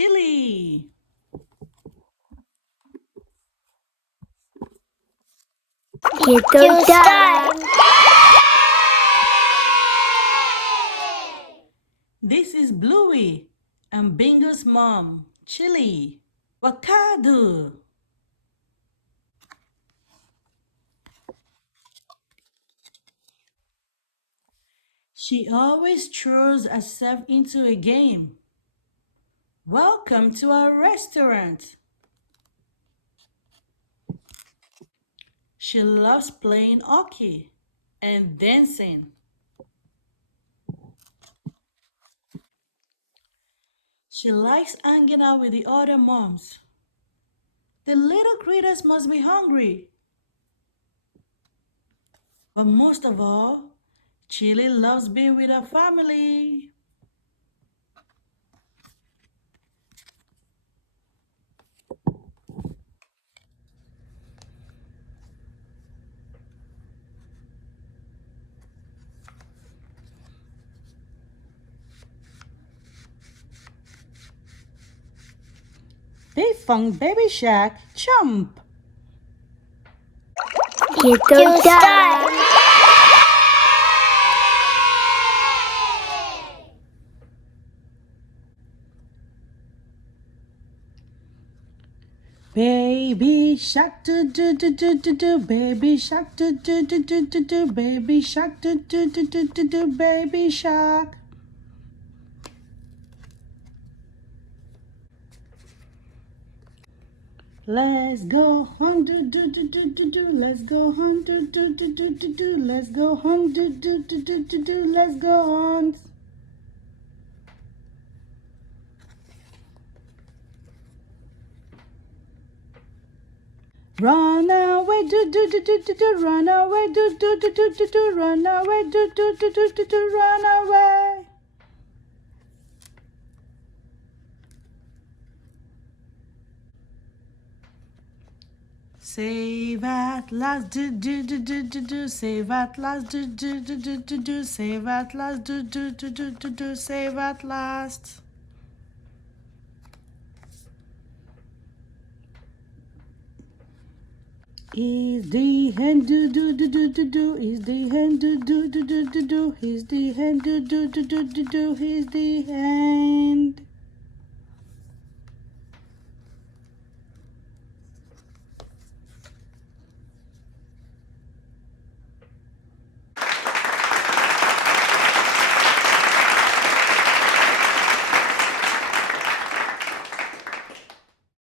Chilli. It's time. This is Bluey and Bingo's mom, Chilli. Wakadu. She always throws herself into a game. Welcome to our restaurant. She loves playing hockey and dancing. She likes hanging out with the other moms. The little critters must be hungry. But most of all, Chilli loves being with her family. Pinkfong Baby Shark Chomp. It's time. Baby shark do do do do do do, baby shark do do do do do do, baby shark do do do do do do, baby shark. Let's go home, do do do do do do. Let's go home, do do do do do do. Let's go home, do do do do do do. Let's go on. Run away, do do do do do do. Run away, do do do do do do. Run away, do do do do do do. Run away. Save at last, do do do do do do. Save at last, do do do do do do. Save at last, do do do do do do. Save at last. Is the hand do do do do do do? Is the hand do do do do do do? Is the hand do do do do do do? Is the hand?